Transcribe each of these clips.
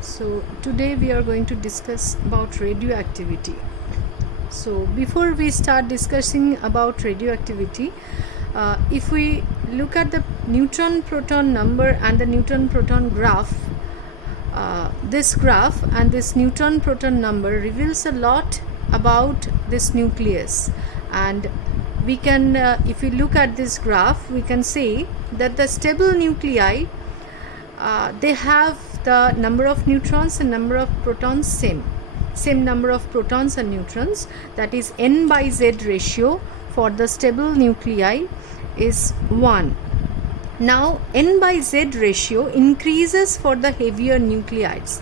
So today we are going to discuss about radioactivity. So before we start discussing about radioactivity, if we look at the neutron proton number and the neutron proton graph, this graph and this neutron proton number reveals a lot about this nucleus. And we can, if we look at this graph, we can say that the stable nuclei, they have the number of neutrons and number of protons same number of protons and neutrons, that is n by z ratio for the stable nuclei is 1. Now n by z ratio increases for the heavier nuclides,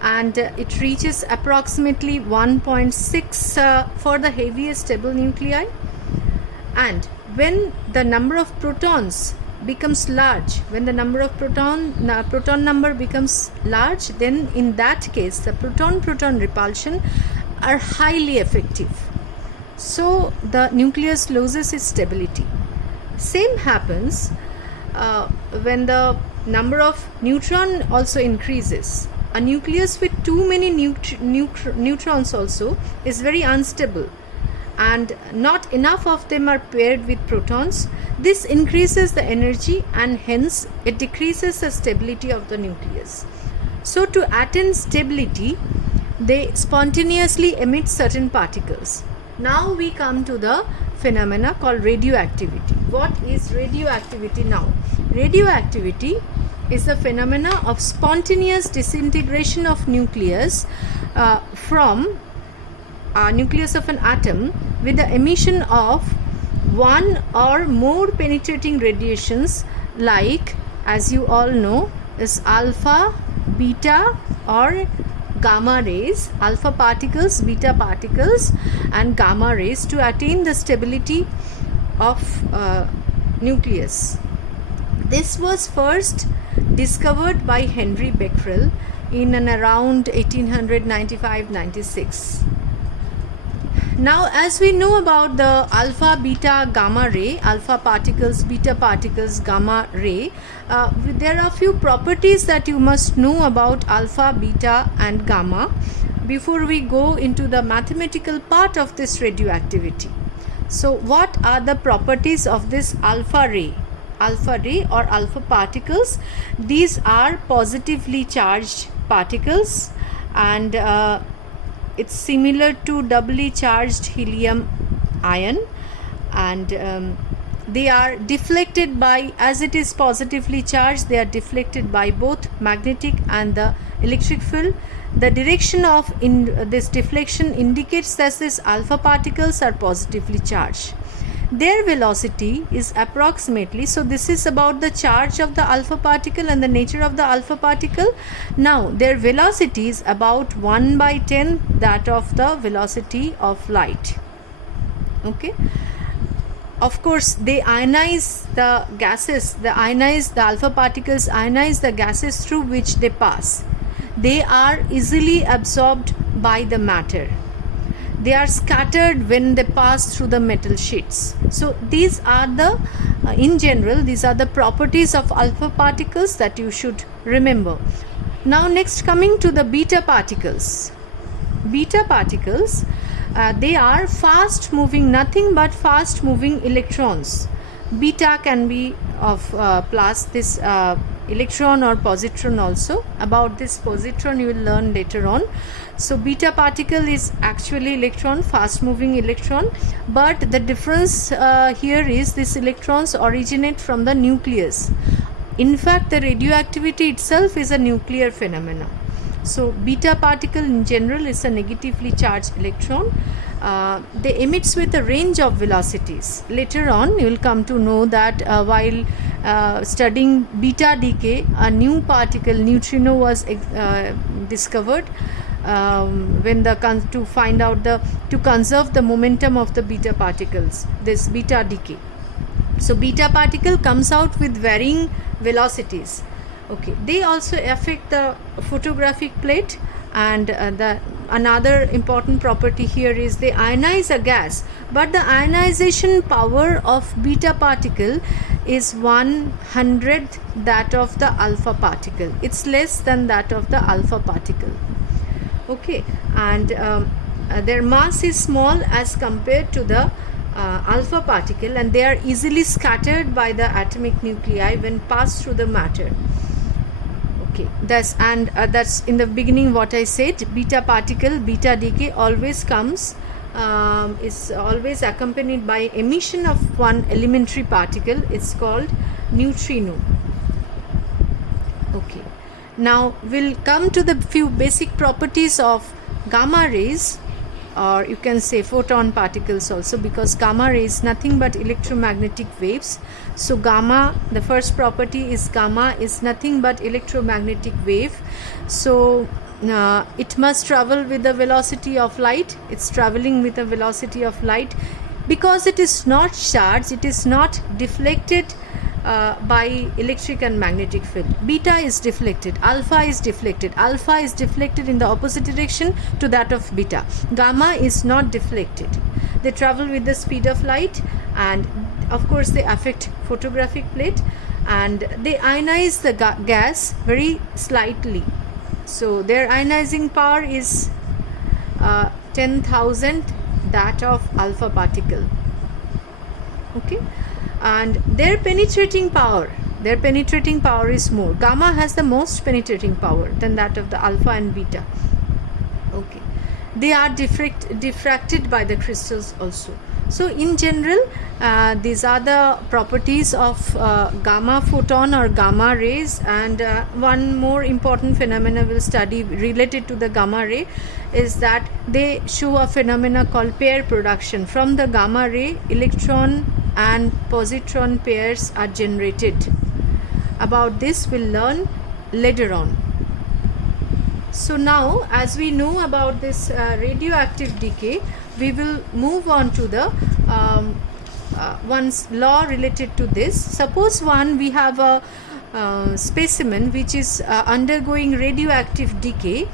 and it reaches approximately 1.6 for the heaviest stable nuclei. And when the number of protons becomes large, when the number of proton number becomes large, then in that case the proton repulsion are highly effective, so the nucleus loses its stability. Same happens when the number of neutron also increases. A nucleus with too many neutrons also is very unstable, and not enough of them are paired with protons. This increases the energy and hence it decreases the stability of the nucleus. So to attain stability, they spontaneously emit certain particles. Now we come to the phenomena called radioactivity. What is radioactivity now? Radioactivity is the phenomena of spontaneous disintegration of nucleus from nucleus of an atom with the emission of one or more penetrating radiations, like, as you all know, is alpha, beta or gamma rays, alpha particles, beta particles and gamma rays, to attain the stability of nucleus. This was first discovered by Henry Becquerel in and around 1895-96. Now, as we know about the alpha, beta, gamma ray, alpha particles, beta particles, gamma ray, there are few properties that you must know about alpha, beta and gamma before we go into the mathematical part of this radioactivity. So what are the properties of this alpha ray? Alpha ray or alpha particles, these are positively charged particles, and it's similar to doubly charged helium ion, and they are deflected by, as it is positively charged, they are deflected by both magnetic and the electric field. The direction of this deflection indicates that these alpha particles are positively charged. Their velocity is approximately, so this is about the charge of the alpha particle and the nature of the alpha particle. Now their velocity is about 1 by 10 that of the velocity of light. Okay, of course they ionize the gases, the alpha particles ionize the gases through which they pass. They are easily absorbed by the matter. They are scattered when they pass through the metal sheets. So these are the, in general, these are the properties of alpha particles that you should remember. Now next, coming to the beta particles. Beta particles, they are fast moving, nothing but fast moving electrons. Beta can be of plus this electron or positron also. About this positron you will learn later on. So beta particle is actually electron, fast moving electron, but the difference here is these electrons originate from the nucleus. In fact, the radioactivity itself is a nuclear phenomena. So beta particle in general is a negatively charged electron. They emits with a range of velocities. Later on you will come to know that while studying beta decay, a new particle, neutrino, was discovered when to find out to conserve the momentum of the beta particles, this beta decay. So beta particle comes out with varying velocities. Okay, they also affect the photographic plate and the another important property here is they ionize a gas, but the ionization power of beta particle is 1/100th that of the alpha particle. It's less than that of the alpha particle. Okay, and their mass is small as compared to the alpha particle, and they are easily scattered by the atomic nuclei when passed through the matter. Okay, that's in the beginning what I said. Beta particle, beta decay always comes is always accompanied by emission of one elementary particle. It's called neutrino. Okay, now we'll come to the few basic properties of gamma rays, or you can say photon particles also, because gamma ray is nothing but electromagnetic waves. So gamma, the first property is gamma is nothing but electromagnetic wave. So it must travel with the velocity of light. It's traveling with the velocity of light. Because it is not charged, it is not deflected by electric and magnetic field. Beta is deflected, alpha is deflected. Alpha is deflected in the opposite direction to that of beta. Gamma is not deflected. They travel with the speed of light, and of course they affect photographic plate, and they ionize the gas very slightly. So their ionizing power is 10,000 that of alpha particle. Okay, and their penetrating power is more. Gamma has the most penetrating power than that of the alpha and beta. Okay, they are diffracted by the crystals also. So in general, these are the properties of gamma photon or gamma rays. And one more important phenomena we'll study related to the gamma ray is that they show a phenomena called pair production. From the gamma ray, electron and positron pairs are generated. About this we'll learn later on. So now, as we know about this radioactive decay, we will move on to the one law related to this. Suppose we have a specimen which is undergoing radioactive decay.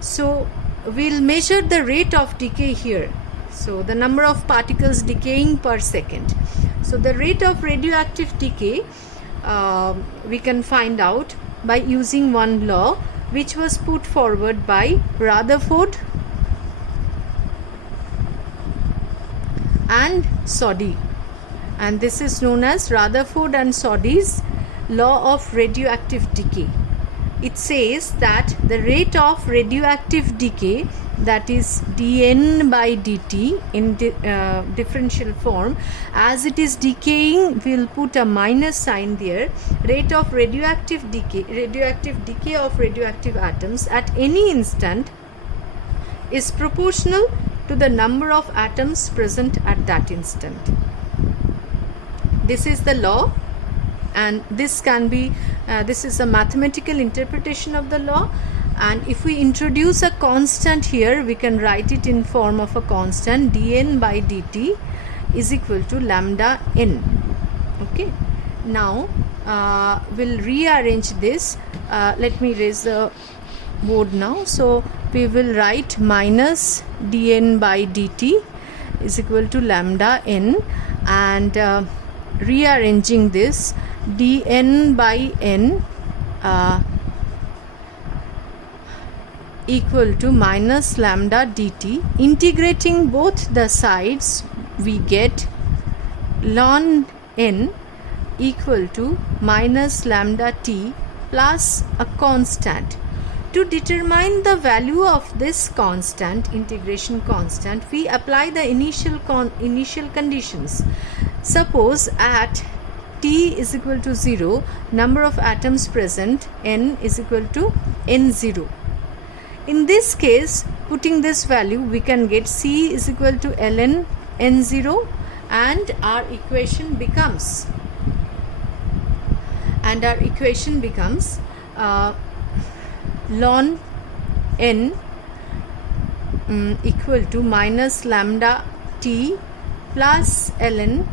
So we'll measure the rate of decay here. So the number of particles decaying per second. So the rate of radioactive decay we can find out by using one law which was put forward by Rutherford and Soddy, and this is known as Rutherford and Soddy's law of radioactive decay. It says that the rate of radioactive decay, that is dN by dt in differential form, as it is decaying, we'll put a minus sign there. Rate of radioactive decay of radioactive atoms at any instant is proportional to the number of atoms present at that instant. This is the law, and this can be this is a mathematical interpretation of the law. And if we introduce a constant here, we can write it in form of a constant. dN by dt is equal to lambda n. Okay, now we'll rearrange this. Let me raise the board now. So we will write minus dN by dt is equal to lambda n, and rearranging this, dN by n equal to minus lambda dt. Integrating both the sides, we get ln n equal to minus lambda t plus a constant. To determine the value of this constant, integration constant, we apply the initial conditions. Suppose at t is equal to 0, number of atoms present, n is equal to n0. In this case, putting this value, we can get C is equal to ln n0, and our equation becomes ln n equal to minus lambda t plus ln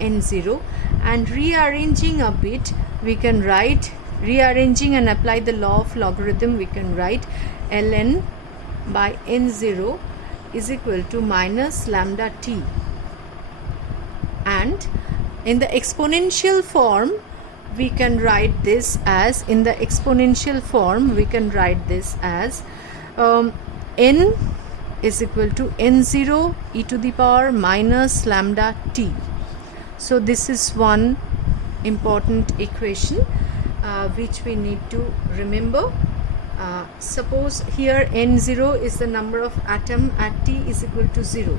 n0. And rearranging a bit, we can write, rearranging and apply the law of logarithm, we can write ln by n0 is equal to minus lambda t. And in the exponential form, we can write this as n is equal to n0 e to the power minus lambda t. So this is one important equation which we need to remember. Suppose here n0 is the number of atom at t is equal to 0.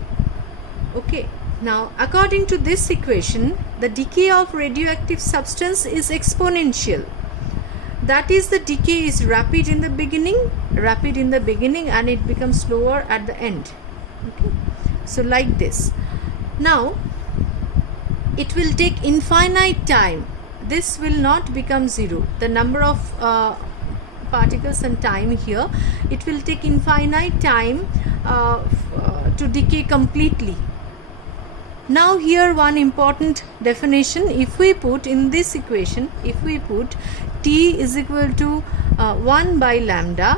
Okay. Now, according to this equation, the decay of radioactive substance is exponential. That is, the decay is rapid in the beginning, and it becomes slower at the end. Okay. So, like this. Now, it will take infinite time. This will not become 0. The number of particles and time here, it will take infinite time to decay completely. Now here one important definition, if we put in this equation, if we put t is equal to 1 by lambda,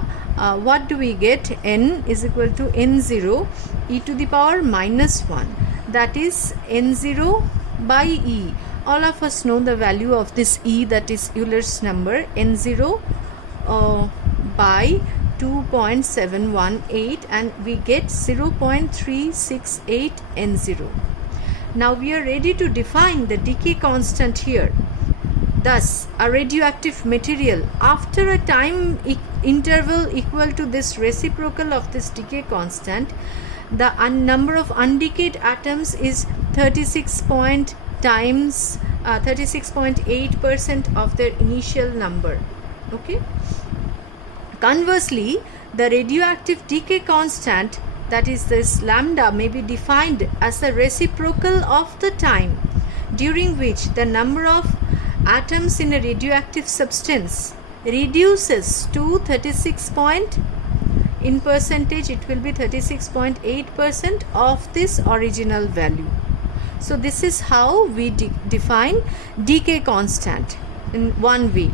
what do we get? N is equal to n0 e to the power minus 1, that is n0 by e. All of us know the value of this e, that is Euler's number, n0 by 2.718, and we get 0.368 n0. Now we are ready to define the decay constant here. Thus, a radioactive material after a time interval equal to this reciprocal of this decay constant, the number of undecayed atoms is 36.8% of their initial number. Okay. Conversely, the radioactive decay constant, that is this lambda, may be defined as the reciprocal of the time during which the number of atoms in a radioactive substance reduces to 36 point, in percentage it will be 36.8% of this original value. So this is how we define decay constant in one way.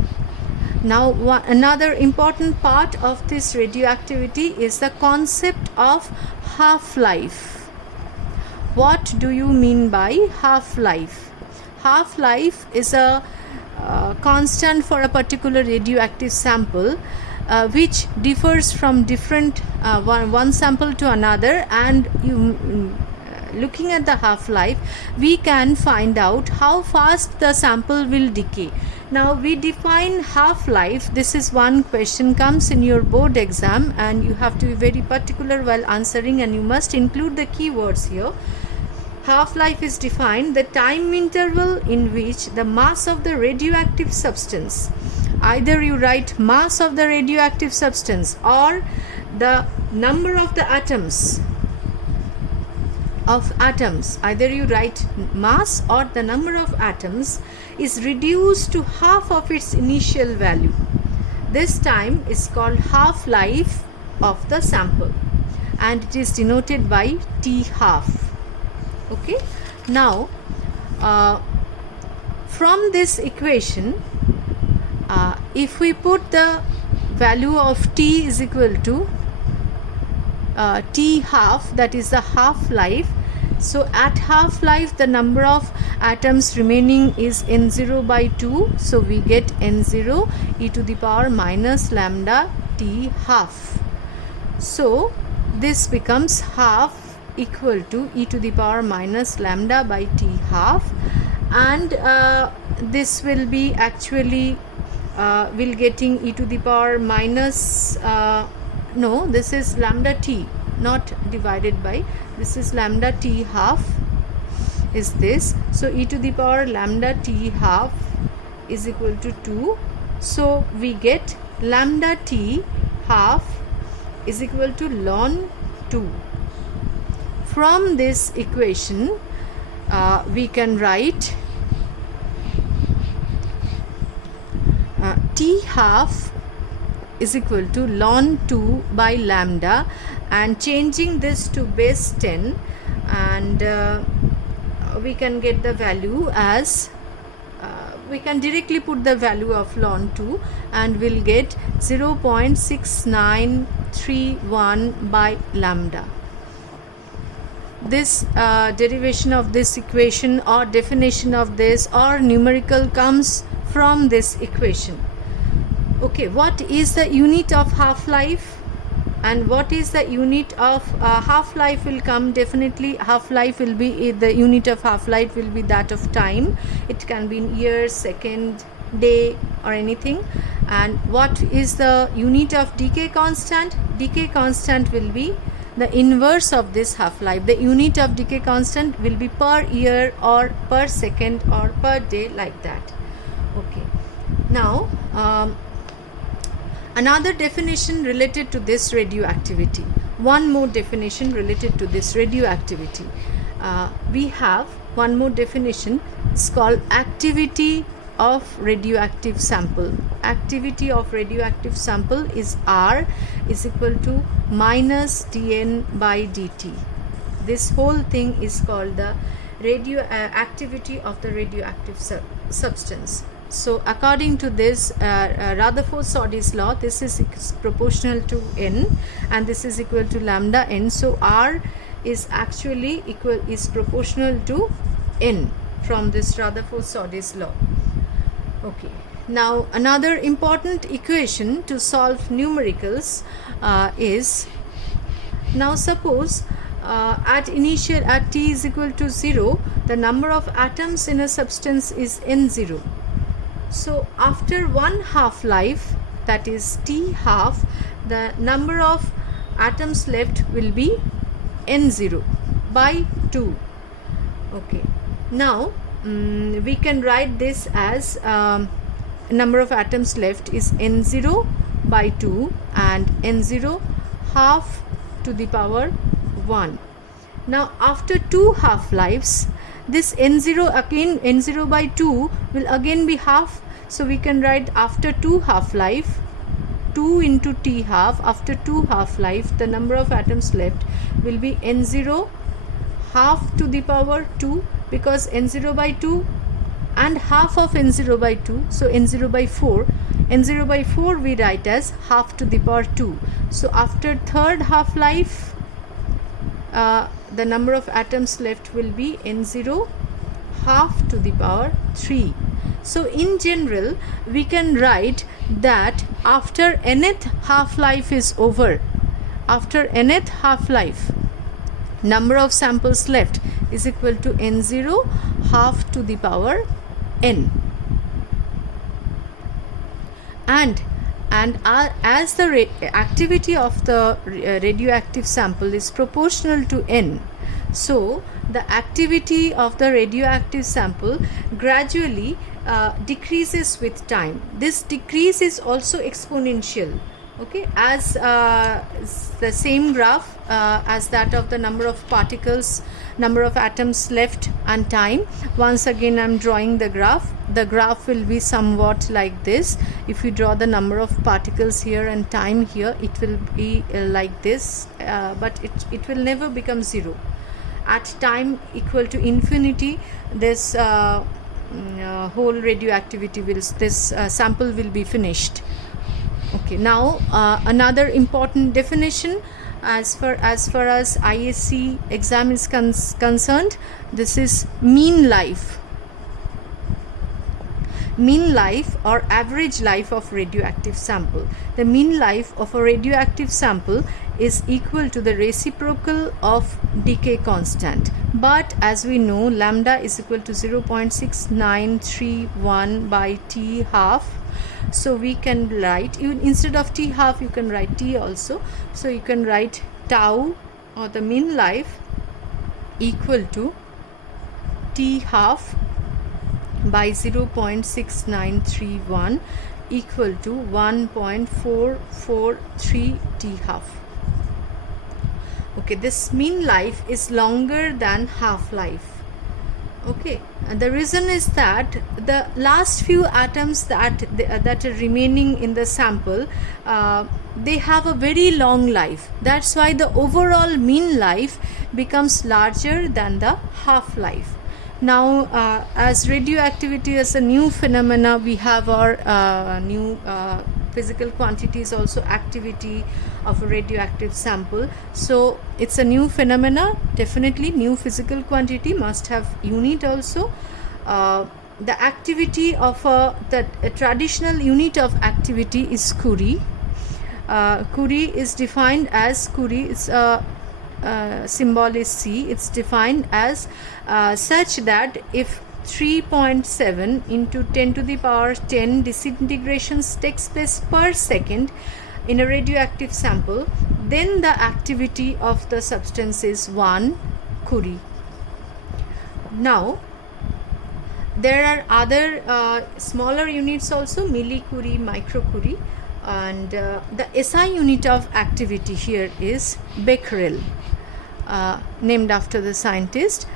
Now another important part of this radioactivity is the concept of half-life. What do you mean by half-life? Half-life is a constant for a particular radioactive sample which differs from different one sample to another, and looking at the half-life, we can find out how fast the sample will decay. Now we define half-life. This is one question comes in your board exam, and you have to be very particular while answering, and you must include the keywords here. Half-life is defined the time interval in which the mass of the radioactive substance, either you write mass of the radioactive substance or the number of the atoms, either you write mass or the number of atoms, is reduced to half of its initial value. This time is called half-life of the sample, and it is denoted by T half. Okay. Now from this equation, if we put the value of T is equal to T half, that is the half-life. So at half-life, the number of atoms remaining is n0 by 2. So we get n0 e to the power minus lambda T half. So this becomes half equal to e to the power minus lambda by T half, and this will be actually will getting e to the power minus no, this is lambda t, not divided by, this is lambda t half is this. So e to the power lambda t half is equal to 2. So we get lambda t half is equal to ln 2. From this equation we can write T half is equal to ln 2 by lambda, and changing this to base 10, and we can get the value as we can directly put the value of ln 2 and we'll get 0.6931 by lambda. This derivation of this equation or definition of this or numerical comes from this equation. Okay, what is the unit of half-life? And what is the unit of half-life will come, definitely half-life will be, the unit of half-life will be that of time. It can be in years, second, day or anything. And what is the unit of decay constant? Decay constant will be the inverse of this half-life. The unit of decay constant will be per year or per second or per day, like that. Okay, now another definition related to this radioactivity. One more definition related to this radioactivity. We have one more definition. It's called activity of radioactive sample. Activity of radioactive sample is R is equal to minus dN by dt. This whole thing is called the activity of the radioactive substance. So according to this Rutherford-Soddy's law, this is proportional to n and this is equal to lambda n. So R is actually proportional to n from this Rutherford-Soddy's law. Okay, now another important equation to solve numericals is, now suppose at t is equal to 0, the number of atoms in a substance is n0. So after one half-life, that is t half, the number of atoms left will be n0 by 2. Okay, now we can write this as number of atoms left is n0 by 2 and n0 half to the power 1. Now after two half-lives, this n0 again, n0 by 2 will again be half. So we can write after two half-life, 2 into t half, after two half-life the number of atoms left will be n0 half to the power 2, because n0 by 2 and half of n0 by 2, so n0 by 4. n0 by 4 we write as half to the power 2. So after third half-life, the number of atoms left will be n0 half to the power 3. So in general we can write that after nth half-life is over, after nth half-life, number of samples left is equal to n0 half to the power n. And as the activity of the radioactive sample is proportional to n, so the activity of the radioactive sample gradually decreases with time. This decrease is also exponential. Okay, as the same graph as that of the number of particles, number of atoms left and time. Once again I am drawing the graph. The graph will be somewhat like this. If you draw the number of particles here and time here, it will be like this, but it will never become 0. At time equal to infinity, this whole radioactivity will, this sample will be finished. Okay, now another important definition as far as ISC exam is concerned, this is mean life. Mean life or average life of radioactive sample. The mean life of a radioactive sample is equal to the reciprocal of decay constant, but as we know lambda is equal to 0.6931 by t half. So we can write, even instead of t half you can write t also. So you can write tau, or the mean life, equal to t half by 0.6931 equal to 1.443 t half. Okay, this mean life is longer than half-life. Okay, and the reason is that the last few atoms that are remaining in the sample, they have a very long life. That's why the overall mean life becomes larger than the half-life. Now, as radioactivity is a new phenomena, we have our new physical quantities, also activity of a radioactive sample. So it's a new phenomena. Definitely, new physical quantity must have unit also. The activity of a traditional unit of activity is Curie. Curie is defined as Curie. It's a symbol is C. It's defined as such that if 3.7 into 10 to the power 10 disintegrations takes place per second in a radioactive sample, then the activity of the substance is 1 Curie. Now, there are other smaller units also, millicurie, microcurie, and the SI unit of activity here is becquerel, named after the scientist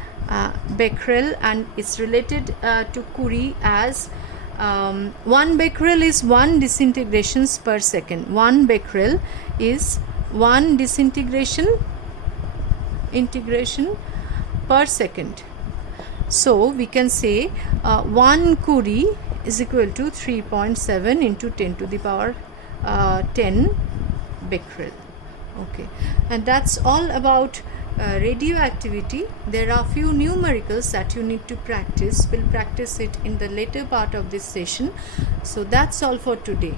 Becquerel, and it's related to Curie as 1 becquerel is 1 disintegrations per second. 1 becquerel is 1 integration per second. So we can say 1 Curie is equal to 3.7 into 10 to the power 10 becquerel. Okay, and that's all about radioactivity. There are few numericals that you need to practice. We'll practice it in the later part of this session. So that's all for today.